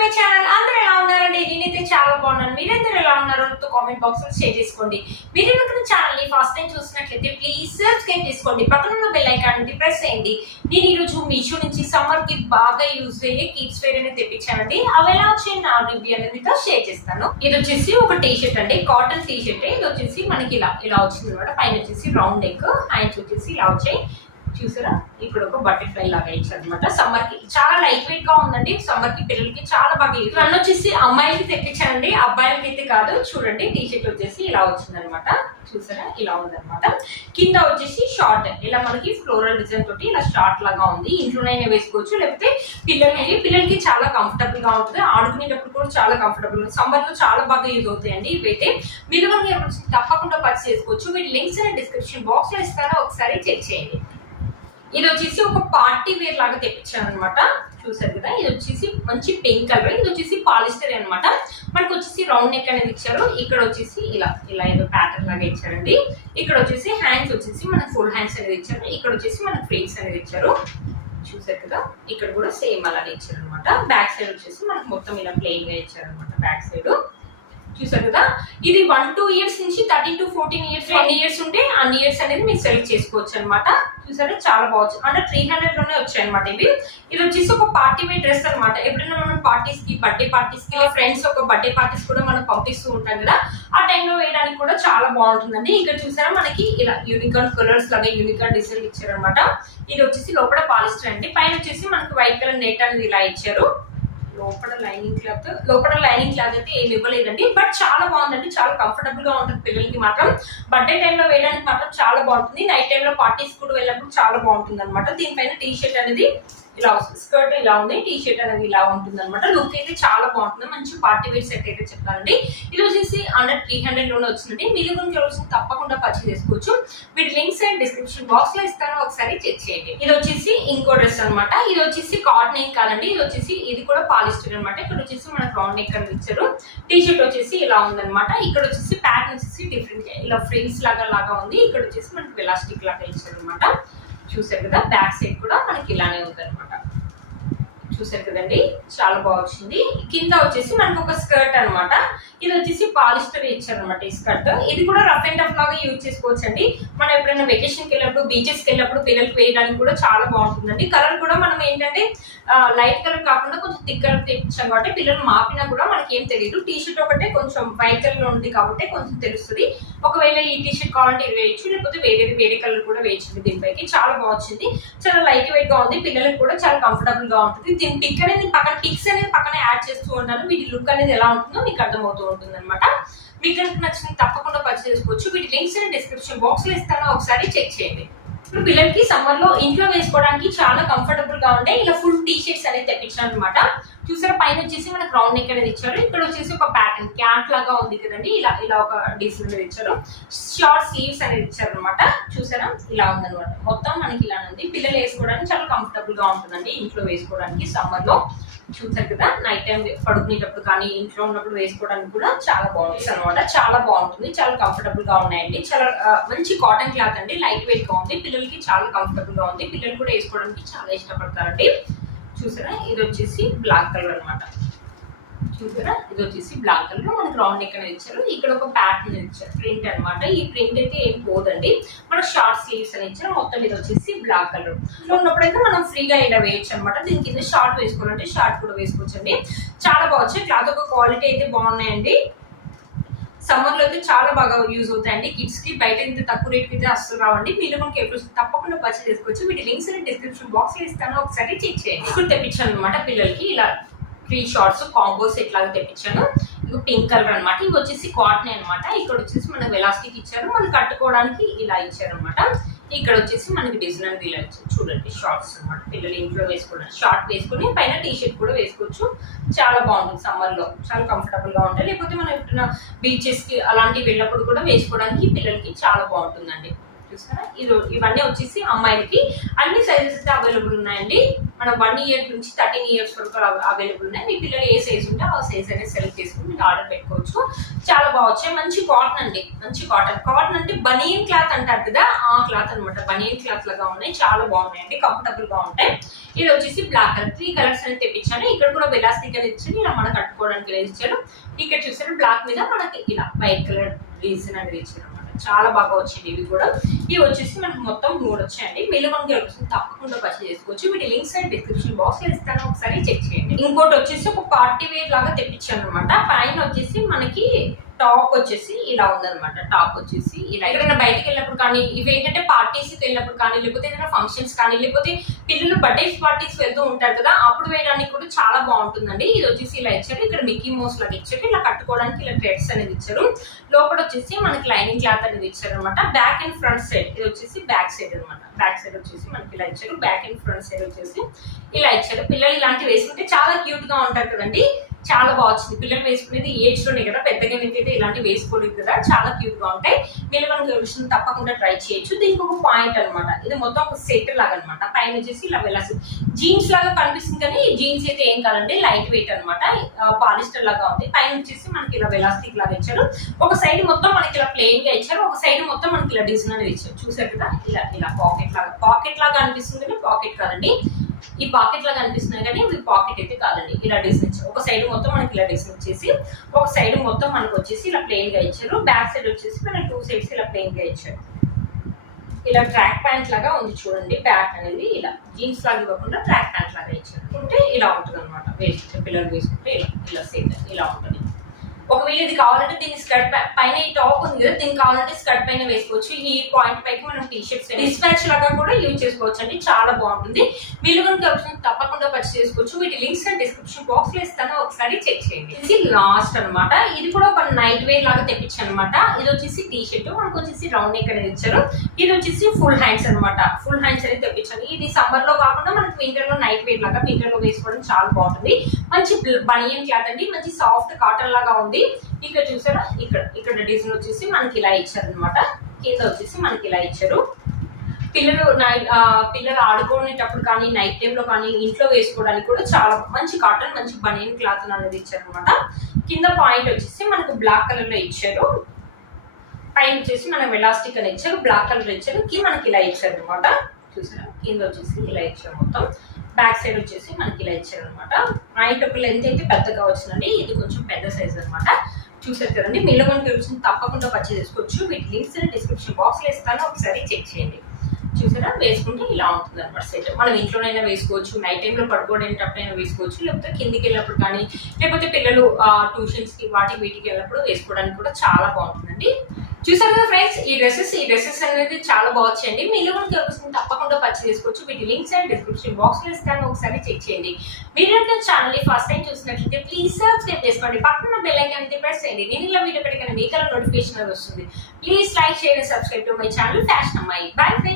My channel. అందరూ ఎలా ఉన్నారండి? నేనైతే చాలా బాగున్నాను. మీరందరూ ఎలా ఉన్నారో కామెంట్ బాక్స్ లో షేర్ చేసుకోండి. మీరు కనుక ఛానల్ ని ఫస్ట్ టైం చూసినట్లయితే ప్లీజ్ సబ్స్క్రైబ్ చేసుకోండి. పక్కన ఉన్న బెల్ ఐకాన్ ని ప్రెస్ చేయండి. నేను ఈ రోజు మీషో నుంచి సమ్మర్ కి బాగా యూజ్ అయ్యే కిడ్స్ వేర్ అనేది తెప్పించానండి. అవి ఎలా వచ్చి నా రివ్యూ అనేది మీతో షేర్ చేస్తాను. ఇది వచ్చేసి ఒక టీ షర్ట్ అండి, కాటన్ టీ షర్ట్. ఇది వచ్చేసి మనకి ఇలా వచ్చింది అనమాట. పైన వచ్చేసి రౌండ్ నెక్, హ్యాండ్స్ వచ్చేసి ఇలా వచ్చాయి. చూసారా, ఇక్కడ ఒక బటర్ఫ్లై లాగా ఇచ్చారు అనమాట. సమ్మర్ కి చాలా లైట్ వెయిట్ గా ఉందండి. సమ్మర్ కి పిల్లలకి చాలా బాగా యూజ్. రన్ వచ్చేసి అమ్మాయిలకి తెప్పించానండి, అబ్బాయిలకి అయితే కాదు. చూడండి, టీ షర్ట్ వచ్చేసి ఇలా వచ్చింది అనమాట. చూసారా, ఇలా ఉందన్నమాట. కింద వచ్చేసి షార్ట్, ఇలా మనకి ఫ్లోరల్ డిజైన్ తోటి ఇలా షార్ట్ లాగా ఉంది. ఇంట్లోనైనా వేసుకోవచ్చు, లేకపోతే పిల్లలకి చాలా కంఫర్టబుల్ గా ఉంటుంది. ఆడుకునేటప్పుడు కూడా చాలా కంఫర్టబుల్. సమ్మర్ లో చాలా బాగా యూజ్ అవుతాయండి ఇవైతే. మీరు కనుక తప్పకుండా పర్చేస్ చేసుకోవచ్చు. వీటి లింక్స్ డిస్క్రిప్షన్ బాక్స్ లో ఇస్తారో ఒకసారి చెక్ చేయండి. ఇది వచ్చేసి ఒక పార్టీ వేర్ లాగా తెప్పించాను అనమాట. చూసారు కదా, ఇది వచ్చేసి మంచి పింక్ కలర్. ఇది వచ్చేసి పాలిస్టర్ అనమాట. మనకు వచ్చేసి రౌండ్ నెక్ అనేది ఇచ్చారు. ఇక్కడ వచ్చేసి ఇలా ఏదో ప్యాటర్న్ లాగా ఇచ్చారండి. ఇక్కడ వచ్చేసి హ్యాండ్స్ వచ్చేసి మనకు ఫుల్ హ్యాండ్స్ అనేది ఇచ్చారు. ఇక్కడ వచ్చేసి మనకు ఫ్రేమ్స్ అనేది ఇచ్చారు. చూసారు కదా, ఇక్కడ కూడా సేమ్ అలాగే ఇచ్చారు అనమాట. బ్యాక్ సైడ్ వచ్చేసి మనకు మొత్తం ఇలా ప్లెయిన్ గా ఇచ్చారు అనమాట. బ్యాక్ సైడ్ చూసారు కదా, ఇది 1-2 ఇయర్స్ నుంచి 13 to 14 ఇయర్స్ 1 ఇయర్స్ ఉంటే అన్ని ఇయర్స్ అనేది మీరు సెలెక్ట్ చేసుకోవచ్చు అనమాట. చూసారా, చాలా బాగుంది. అంటే 300 లోనే వచ్చాయి అనమాట ఇవి. ఇది వచ్చేసి ఒక పార్టీ వేర్ డ్రెస్ అనమాట. ఎప్పుడైనా మనం పార్టీస్ కి, బర్త్డే పార్టీస్ కి, ఫ్రెండ్స్ ఒక బర్త్డే పార్టీస్ కూడా మనం పంపిస్తూ ఉంటాం కదా, ఆ టైంలో వేయడానికి కూడా చాలా బాగుంటుందండి. ఇక్కడ చూసారా, మనకి ఇలా యూనికార్న్ కలర్స్ లాగా యూనికార్న్ డిజైన్ ఇచ్చారు అనమాట. ఇది వచ్చేసి లోపల పాలిస్టర్ అండి. పైన వచ్చేసి మనకి వైట్ కలర్ నెట్ అనేది ఇలా ఇచ్చారు. లోపల లైనింగ్ క్లాత్ అయితే ఏమి ఇవ్వలేదండి, బట్ చాలా బాగుందండి. చాలా కంఫర్టబుల్ గా ఉంటుంది పిల్లలకి మాత్రం. బర్త్డే టైంలో వేయడానికి మాత్రం చాలా బాగుంటుంది. నైట్ టైంలో పార్టీస్ కూడా వెళ్ళినప్పుడు చాలా బాగుంటుంది అనమాట. దీనిపైన టీ షర్ట్ అనేది ఇలా వస్తుంది, స్కర్ట్ ఇలా ఉంది, టీ షర్ట్ అనేది ఇలా ఉంటుంది అనమాట. లుక్ అయితే చాలా బాగుంటుంది. మంచి పార్టీ వేర్ సెట్ అయితే చెప్తానండి. ఇది వచ్చేసి అండర్ 300 లోనే వచ్చిందండి. మీరు గురించి తప్పకుండా పర్చేస్ చేసుకోవచ్చు. వీటి లింక్స్ అండ్ డిస్క్రిప్షన్ బాక్స్ లో ఇస్తాను, ఒకసారి చెక్ చేయండి. ఇది వచ్చేసి ఇంకో డ్రెస్ అనమాట. ఇది వచ్చేసి కాటన్ ఏం కాదండి, ఇది కూడా పాలిస్టర్ అనమాట. ఇక్కడ వచ్చేసి మనకు రౌండ్ నెక్ అని ఇచ్చారు. టీ షర్ట్ వచ్చేసి ఇలా ఉందన్నమాట. ఇక్కడ వచ్చేసి ప్యాటర్న్ వచ్చేసి డిఫరెంట్ ఇలా ఫ్రిల్స్ లాగా ఉంది. ఇక్కడ వచ్చేసి మనకి ఎలాస్టిక్ లాగా ఇచ్చారు అనమాట. చూసారు కదా, బ్యాక్ సైడ్ కూడా మనకి ఇలానే ఉంది అనమాట. చూసారు కదండి, చాలా బాగా వచ్చింది. కింద వచ్చేసి మనకు ఒక స్కర్ట్ అనమాట. ఇది వచ్చేసి పాలిస్టర్ ఇచ్చారు అనమాట. ఈ స్కర్ట్ ఇది కూడా రఫ్ అండ్ టఫ్ లాగా యూజ్ చేసుకోవచ్చు అండి. మనం ఎప్పుడైనా వెకేషన్ కి వెళ్ళినప్పుడు, బీచెస్ కి వెళ్ళినప్పుడు పిల్లలకి వేయడానికి కూడా చాలా బాగుంటుందండి. కలర్ కూడా మనం ఏంటంటే లైట్ కలర్ కాకుండా కొంచెం థిక్ కలర్ తెప్పించాం కాబట్టి పిల్లలు మాపినా కూడా మనకి ఏం తెలియదు. టీ షర్ట్ ఒకటే కొంచెం వైట్ కలర్ లో ఉంది కాబట్టి కొంచెం తెలుస్తుంది. ఒకవేళ ఈ టీ షర్ట్ కావాలంటే ఇది వేయచ్చు, లేకపోతే వేరే కలర్ కూడా వేయచ్చు. దీనిపైకి చాలా బాగుంది. చాలా లైట్ వెయిట్ గా ఉంది. పిల్లలకు కూడా చాలా కంఫర్టబుల్ గా ఉంటుంది. దీని పిక్స్ అనేది పక్కన యాడ్ చేస్తూ ఉంటాను. వీటి లుక్ అనేది ఎలా ఉంటుందో మీకు అర్థమవుతూ ఉంటుంది అనమాట. మీకు కనుక నచ్చిన తప్పకుండా పర్చేస్ చేసుకోవచ్చు. వీటి లింక్స్ డిస్క్రిప్షన్ బాక్స్ లో ఇస్తాను, ఒకసారి చెక్ చేయండి. ఇప్పుడు పిల్లలకి సమ్మర్ లో ఇంట్లో వేసుకోవడానికి చాలా కంఫర్టబుల్ గా ఉండే ఇలా ఫుల్ టీ షర్ట్స్ అనేది తెప్పించాను అనమాట. చూసారా, పైన వచ్చేసి మనకు రౌండ్ నెక్ అనేది ఇచ్చారు. ఇక్కడ వచ్చేసి ఒక ప్యాటర్న్ క్యాట్ లాగా ఉంది కదండి, ఇలా ఒక డిజైన్ అనేది ఇచ్చారు. షార్ట్ స్లీవ్స్ అనేది ఇచ్చారు అనమాట. చూసారా, ఇలా ఉందన్నమాట. మొత్తం మనకి ఇలా ఉంది. పిల్లలు వేసుకోవడానికి చాలా కంఫర్టబుల్ గా ఉంటుందండి ఇంట్లో వేసుకోవడానికి సమ్మర్ లో. చూసారు కదా, నైట్ టైం పడుకునేటప్పుడు కానీ ఇంట్లో ఉన్నప్పుడు వేసుకోవడానికి కూడా చాలా బాగుంటుంది అనమాట. చాలా బాగుంటుంది, చాలా కంఫర్టబుల్ గా ఉన్నాయండి. చాలా మంచి కాటన్ క్లాత్ అండి, లైట్ వెయిట్ గా ఉంది. పిల్లలకి చాలా కంఫర్టబుల్ గా ఉంది. పిల్లలు కూడా వేసుకోవడానికి చాలా ఇష్టపడతారండి. చూసారా, ఇది వచ్చేసి బ్లాక్ కలర్ అనమాట. చూసారా, ఇది వచ్చేసి బ్లాక్ కలర్ లో మనకి రౌండ్ నెక్ అనేది ఇచ్చారు. ఇక్కడ ఒక ప్యాటర్న్ ఇచ్చారు, ప్రింట్ అనమాట. ఈ ప్రింట్ అయితే ఏం పోదండి. మనకు షార్ట్ స్లీవ్స్ అని ఇచ్చారు. మొత్తం ఇది వచ్చేసి బ్లాక్ కలర్ లో ఉన్నప్పుడైతే మనం ఫ్రీగా ఇలా వేయచ్చు అనమాట. దీని కింద షార్ట్ వేసుకోవాలంటే షార్ట్ కూడా వేసుకోవచ్చు అండి. చాలా బాగుంది. క్లాత్ ఒక క్వాలిటీ అయితే బాగున్నాయండి. సమ్మర్ లో అయితే చాలా బాగా యూజ్ అవుతాయండి కిడ్స్ కి. బయట ఇంత తక్కువ రేట్ కి అయితే అస్సలు రావండి. మీరు మనకి ఎప్పుడు తప్పకుండా పర్చేస్ చేసుకోవచ్చు. వీటి లింక్స్ డిస్క్రిప్షన్ బాక్స్ లో ఇస్తాను, ఒకసారి చెక్ చేయండి. ఇప్పుడు తెప్పించాను అనమాట పిల్లలకి ఇలా 3 షార్ట్స్ కాంబో సెట్ లాగా తెప్పించాను. ఇక పింక్ కలర్ అనమాట. ఇవి వచ్చేసి కాటన్ అనమాట. ఇక్కడ వచ్చేసి మనకు ఎలాస్టిక్ ఇచ్చారు. మనం కట్టుకోవడానికి ఇలా ఇచ్చారు అనమాట. ఇక్కడ వచ్చేసి మనకి డిజైన్ అనేది ఇలా ఇచ్చారు. చూడండి, షార్ట్స్ అనమాట. పిల్లలు ఇంట్లో వేసుకోవడానికి షార్ట్ వేసుకుని పైన టీ షర్ట్ కూడా వేసుకోవచ్చు. చాలా బాగుంటుంది. సమ్మర్ లో చాలా కంఫర్టబుల్ గా ఉంటుంది. లేకపోతే మనం ఎప్పుడైనా బీచెస్ కి అలాంటివి వెళ్ళినప్పుడు కూడా వేసుకోవడానికి పిల్లలకి చాలా బాగుంటుందండి. చూసారా, ఇవన్నీ వచ్చేసి అమ్మాయిలకి అన్ని సైజెస్ అయితే అవైలబుల్ ఉన్నాయండి. మనం 1 year నుంచి 13 years వరకు అవైలబుల్ ఉన్నాయి. మీ పిల్లలు ఏ సైజ్ ఉంటే ఆ సైజ్ అనేది సెలెక్ట్ చేసుకుని మీరు ఆర్డర్ పెట్టుకోవచ్చు. చాలా బాగా వచ్చాయి. మంచి కాటన్ అండి, మంచి కాటన్ అంటే బనియన్ క్లాత్ అంటారు కదా, ఆ క్లాత్ అనమాట. బనియన్ క్లాత్ లాగా ఉన్నాయి, చాలా బాగున్నాయండి, కంఫర్టబుల్ గా ఉంటాయి. ఇది వచ్చేసి బ్లాక్ కలర్, 3 కలర్స్ అనేది తెప్పించాను. ఇక్కడ కూడా వెలాస్టిక్ అనేది ఇచ్చాను, ఇలా మనం కట్టుకోవడానికి ఇలా ఇచ్చాను. ఇక్కడ చూసారు బ్లాక్ మీద మనకి ఇలా వైట్ కలర్ రీజన్ అనేది ఇచ్చారు అనమాట. చాలా బాగా వచ్చింది. ఇవి కూడా ఇవి వచ్చేసి మనకి మొత్తం 3 వచ్చాయండి. మీరు మనకి తప్పకుండా పర్చేస్ చేసుకోవచ్చు. వీటి లింక్స్ అండ్ డిస్క్రిప్షన్ బాక్స్ లో ఇస్తాను, ఒకసారి చెక్ చేయండి. ఇంకోటి వచ్చేసి ఒక పార్టీ వేర్ లాగా తెప్పించాను అనమాట. పైన వచ్చేసి మనకి టాప్ వచ్చేసి ఇలా ఉందన్నమాట. టాప్ వచ్చేసి ఇలా ఎక్కడైనా బయటకు వెళ్ళినప్పుడు కానీ, ఇవి ఏంటంటే పార్టీస్ వెళ్ళినప్పుడు కానీ, లేకపోతే ఏదైనా ఫంక్షన్స్ కానీ, లేకపోతే పిల్లలు బర్త్డే పార్టీస్ వెళ్తూ ఉంటారు కదా, అప్పుడు వేయడానికి కూడా చాలా బాగుంటుందండి. ఇది వచ్చేసి ఇలా ఇచ్చారు. ఇక్కడ మిక్కీ మౌస్ లాగా ఇచ్చారు. ఇలా కట్టుకోవడానికి ఇలా థ్రెడ్స్ అనేది ఇచ్చారు. లోపల వచ్చేసి మనకి లైనింగ్ క్లాత్ అనేది ఇచ్చారు అనమాట. బ్యాక్ అండ్ ఫ్రంట్ సైడ్ ఇది వచ్చేసి బ్యాక్ సైడ్ అనమాట. బ్యాక్ సైడ్ వచ్చేసి మనకి ఇలా ఇచ్చారు. బ్యాక్ అండ్ ఫ్రంట్ సైడ్ వచ్చేసి ఇలా ఇచ్చారు. పిల్లలు ఇలాంటివి వేసుకుంటే చాలా క్యూట్ గా ఉంటారు కదండి. చాలా బాగా వచ్చింది. పిల్లలు వేసుకునేది ఏజ్ లోనే కదా, పెద్దగా అయితే ఇలాంటివి వేసుకోలేదు కదా, చాలా క్యూట్ గా ఉంటాయి. మీరు మనకి తప్పకుండా ట్రై చేయొచ్చు. దీనికి ఒక పాయింట్ అనమాట. ఇది మొత్తం ఒక సెట్ లాగా అనమాట. పైన వచ్చేసి ఇలా వెళ్ళాల్సి జీన్స్ లాగా కనిపిస్తుంది, కానీ జీన్స్ అయితే ఏం కాదండి, లైట్ వెయిట్ అనమాట. పాలిస్టర్ లాగా ఉంది. పైన వచ్చేసి మనకి ఇలా వెలాస్టిక్ లాగా ఇచ్చారు. ఒక సైడ్ మొత్తం మనకి ఇలా ప్లెయిన్ గా ఇచ్చారు, ఒక సైడ్ మొత్తం మనకి ఇలా డిజైన్ అనేది ఇచ్చారు. చూసారు కదా, ఇలా ఇలా పాకెట్ లాగా అనిపిస్తుంది, కానీ పాకెట్ కాదండి. ఈ పాకెట్ లాగా అనిపిస్తున్నాయి కానీ ఇది పాకెట్ అయితే కాదండి. ఇలా డిజైన్ ఇచ్చారు. ఒక సైడ్ మొత్తం మనకి ఇలా డిజైన్ వచ్చేసి, ఒక సైడ్ మొత్తం మనకు వచ్చేసి ఇలా ప్లెయిన్ గా ఇచ్చారు. బ్యాక్ సైడ్ వచ్చేసి మనకి 2 sides ఇలా ప్లెయిన్ గా ఇచ్చారు. ఇలా ట్రాక్ ప్యాంట్ లాగా ఉంది చూడండి. బ్యాక్ అనేది ఇలా జీన్స్ లాగా ఇవ్వకుండా ట్రాక్ ప్యాంట్ లాగా ఇచ్చారు. అంటే ఇలా ఉంటుంది అనమాట. వేసుకుంటే పిల్లలు వేసుకుంటే ఇలా ఇలా సేమ్ ఇలా ఉంటుంది. ఒకవేళ ఇది కావాలంటే దీని స్కర్ట్ పైన ఈ టాప్ ఉంది కదా, దీనికి కావాలంటే స్కర్ట్ పైన వేసుకోవచ్చు. ఈ పాయింట్ పైకి మనం టీ షర్ట్స్ డిస్పాచ్ లాగా కూడా యూజ్ చేసుకోవచ్చు అండి. చాలా బాగుంటుంది. మీరు కనుక తప్పకుండా పర్చేస్ చేసుకోవచ్చు. వీటి లింక్స్ అండ్ డిస్క్రిప్షన్ బాక్స్ లో ఇస్తాను, ఒకసారి చెక్ చేయండి. ఇది లాస్ట్ అనమాట. ఇది కూడా ఒక నైట్ వేర్ లాగా తెప్పించాను అనమాట. ఇది వచ్చేసి టీ షర్ట్, మనకు వచ్చేసి రౌండ్ నెక్ అనేది ఇచ్చారు. ఇది వచ్చేసి ఫుల్ హ్యాండ్స్ అనమాట. ఫుల్ హ్యాండ్స్ అనేది తెప్పించాను. ఇది సమ్మర్ లో కాకుండా మనకి వింటర్ లో నైట్ వేర్ లాగా, వింటర్ లో వేసుకోవడం చాలా బాగుంటుంది. మంచి బనియన్ క్లాత్ అండి, మంచి సాఫ్ట్ కాటన్ లాగా ఉంది. ఇక్కడ చూసారా, ఇక్కడ డిజైన్ వచ్చేసి మనకి ఇలా ఇచ్చారు అనమాట. కింద వచ్చేసి మనకి ఇలా ఇచ్చారు. పిల్లలు ఆడుకునేటప్పుడు కానీ, నైట్ టైం లో కానీ, ఇంట్లో వేసుకోవడానికి కూడా చాలా మంచి కాటన్, మంచి బనియన్ క్లాత్ అనేది ఇచ్చారు అనమాట. కింద పాయింట్ వచ్చేసి మనకు బ్లాక్ కలర్ లో ఇచ్చారు. పైన వచ్చేసి మనకు ఎలాస్టిక్ అని ఇచ్చారు, బ్లాక్ కలర్ ఇచ్చారు. కింద మనకి ఇలా ఇచ్చారు అనమాట. చూసారా, కింద వచ్చేసి ఇలా ఇచ్చారు మొత్తం. బ్యాక్ సైడ్ వచ్చేసి మనకి ఇలా ఇచ్చారు అనమాట. నైట్ ఒక లెంత్ అయితే పెద్దగా వచ్చిందండి, ఇది కొంచెం పెద్ద సైజ్ అనమాట. చూసారు కదండి. మీలో మనకి తప్పకుండా పర్చేస్ చేసుకోవచ్చు. వీటి లింక్స్ డిస్క్రిప్షన్ బాక్స్ లో ఇస్తాను, ఒకసారి చెక్ చేయండి. చూసారా, వేసుకుంటే ఇలా ఉంటుంది అనమాట సెట్. మనం ఇంట్లోనైనా వేసుకోవచ్చు, నైట్ టైంలో పడుకోవడేటప్పుడైనా వేసుకోవచ్చు, లేకపోతే కిందికి వెళ్ళినప్పుడు కానీ, లేకపోతే పిల్లలు ట్యూషన్స్ కి వాటికి వీటికి వెళ్ళినప్పుడు వేసుకోవడానికి కూడా చాలా బాగుంటుందండి. చూసారు కదా ఫ్రెండ్స్, ఈ డ్రెస్సెస్ అనేది చాలా బాగుంది. మీరు మనకి తప్పకుండా పర్చేస్ చేసుకోవచ్చు. వీటి లింక్స్ అండ్ డిస్క్రిప్షన్ బాక్స్ లో ఇస్తాను, ఒకసారి చెక్ చేయండి. మీరు ఛానల్ ని ఫస్ట్ టైం చూసినట్లయితే ప్లీజ్ సబ్స్క్రైబ్ చేసుకోండి. పక్కన బెల్ ఐకాన్ అయితే ప్రెస్ చేయండి. నేను ఇలా వీడియో పెట్టగానే మీకు నోటిఫికేషన్ వస్తుంది. Please like, share and subscribe to my channel fashion అమ్మాయి. Bye friends.